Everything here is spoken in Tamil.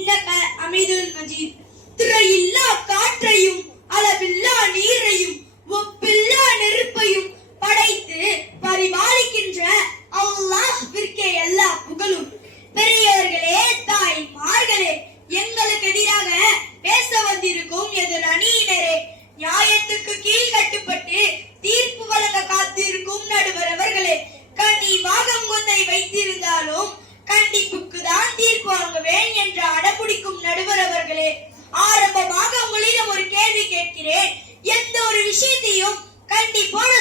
இன்னக அமீதுல் மஜீத். திரையில்லா காற்றையும் அளவில்லா நீரையும் ஒப்பில்லா நெருப்பையும் படைத்து பரிபாலிக்கின்ற அல்லாஹ்விற்கே எல்லா புகழும். பெரியவர்களே, தாய்மார்களே, எங்களுக்கு எதிராக பேச வந்திருக்கும் எதிர் அணியினரே, நியாயத்துக்கு கீழ் கட்டுப்பட்டு தீர்ப்பு வழங்க காத்திருக்கும் நடுவர் அவர்களே, கண்டிப்பாக முன்னை வைத்திருந்தாலும் கண்டிப்புக்கு தான் தீர்ப்பு வழங்குவேன் என்று அடம்பிடிக்கும் நடுவர் அவர்களே, ஆரம்பமாக உங்களிடம் ஒரு கேள்வி கேட்கிறேன். எந்த ஒரு விஷயத்தையும் கண்டிப்போடு